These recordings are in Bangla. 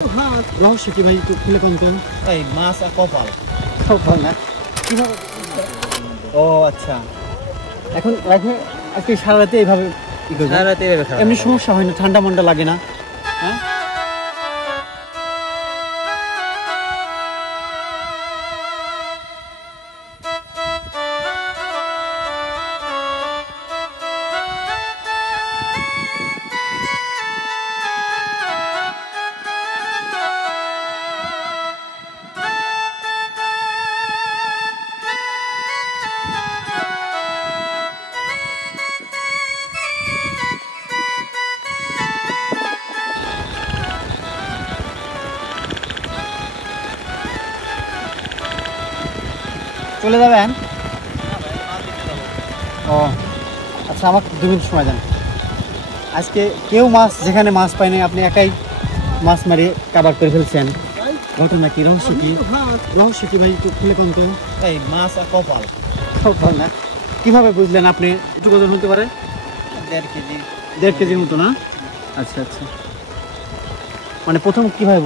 রহস্য কি ভাই, একটু খুলে কোন কোন? এই মাছ আর কপাল। কপাল না, কিভাবে? ও আচ্ছা, এখন রাখে আজকে সারা রাতে এইভাবে ই করবেন? সারা রাতে এভাবে খাওয়া এমনি হয়। সমস্যা হয় না? ঠান্ডা মন্ডা লাগে না? হ্যাঁ, চলে যাবেন? ও আচ্ছা, আমার 2 মিনিট সময় দেন। আজকে কেউ মাছ, যেখানে মাছ পায়নি আপনি একাই মাছ মারিয়ে কাবার করে ফেলছেন। ঘটনা কি, রহস্য কি? রহস্য কি ভাই, একটু খুলে কোন কোন? এই মাছ আর কপাল। কপাল না, কিভাবে বুঝলেন আপনি? একটু কত হতে পারে? 1.5 কেজি। 1.5 কেজির মতো না? আচ্ছা আচ্ছা, মানে প্রথম কিভাবে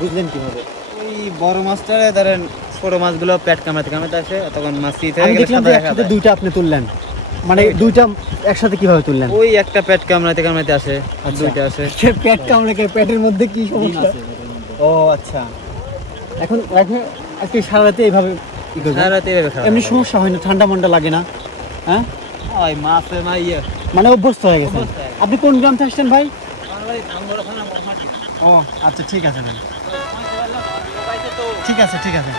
বুঝলেন, কিভাবে? ওই বড় মাছটারে ধরেন, ছোট মাছগুলো পেট কামড়াতে কামড়াতে আসে, তখন মাছ চিত আমি হয়ে গেলে দেখলাম সাদা যে দেখা একসাথে যায়। 2টা আপনি তুললেন, মানে 2টা একসাথে কিভাবে তুললেন? ওই একটা পেট কামড়াতে কামড়াতে আসে, আর আচ্ছা। 2টা আসে। সে পেট কামড়ে, পেটের মধ্যে কি সমস্যা? ও আচ্ছা, এখন রাখে আজকে সারা রাতে এইভাবে ই করবেন? সারা রাতে এভাবে খাওয়া এমনি হয়। সমস্যা হয় না? ঠান্ডা মন্ডা লাগে না? হ্যাঁ, ওই মাছে না ইয়ে। মানে অভ্যস্ত হয়ে গেছেন। অভ্যস্ত হয়ে গেছে। আপনি কোন গ্রাম থেকে আসছেন ভাই? আমার ভাই ধানগড়া থানা মঠমাটি। ও আচ্ছা, ঠিক আছে ভাই, তো ঠিক আছে ঠিক আছে।